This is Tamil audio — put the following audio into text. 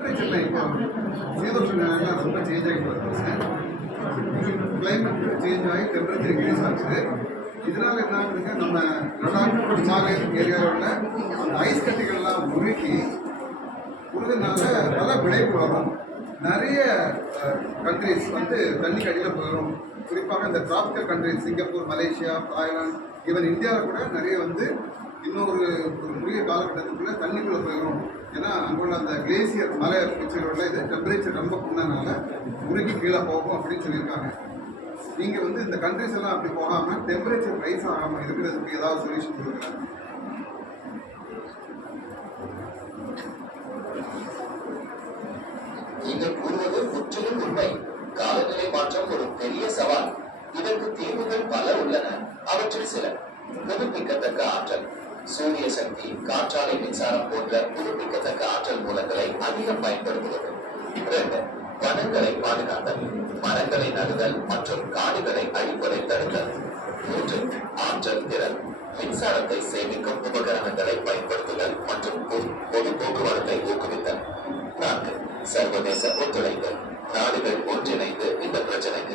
இப்போ சீதோஷ நிலையெல்லாம் ரொம்ப சேஞ்ச் ஆகிட்டு வருது. கிளைமேட் சேஞ்ச் ஆகி டெம்பரேச்சர் இன்க்ரீஸ் ஆகுது. இதனால என்ன ஆகுதுங்க, நம்ம லடாக் ஹிமாலய ஏரியாவில் உள்ள அந்த ஐஸ் கட்டிகள்லாம் உருகுனால பல விளைவு வரும். நிறைய கண்ட்ரிஸ் வந்து தண்ணிக்கு அடியில் போயிடும். குறிப்பாக இந்த tropical countries Singapore, Malaysia, Thailand, even இந்தியாவில் கூட நிறைய வந்து இன்னொரு குறுகிய காலகட்டத்துக்குள்ளே தண்ணிக்குள்ளே போயிடும். ஏன்னா அங்குள்ள அந்த கிளேசியர் மலை பிச்சரோட இது டெம்பரேச்சர் ரொம்ப கூடனால உருகி கீழே போகும் அப்படின்னு சொல்லியிருக்காங்க. நீங்கள் வந்து இந்த கண்ட்ரிஸ் எல்லாம் அப்படி போகாமல் டெம்பரேச்சர் ரைஸ் ஆகாமல் இருக்கிறதுக்கு ஏதாவது சொல்யூஷன் கொடுக்குறேன். நீங்கள் கூறுவது முற்றிலும் உண்மை. காலநிலை மாற்றம் ஒரு பெரிய சவால். இதற்கு தீர்வுகள் பல உள்ளன. அவற்றில் சில புதுப்பிக்கத்தக்க ஆற்றல், சூரிய சக்தி, காற்றாலை மின்சாரம் போன்ற புதுப்பிக்கத்தக்க ஆற்றல் மூலங்களை அதிகம் பயன்படுத்துவது. 2. வனங்களை பாதுகாத்தல், மரங்களை நடுதல் மற்றும் காடுகளை அழிப்பதை தடுத்தல். 3. ஆற்றல் திறன், மின்சாரத்தை சேமிக்கும் உபகரணங்களை பயன்படுத்துதல் மற்றும் பொது போக்குவரத்தை ஊக்குவித்தல். 4. சர்வதேச ஒத்துழைப்பு, நாடுகள் ஒன்றிணைந்து இந்த பிரச்சனைக்கு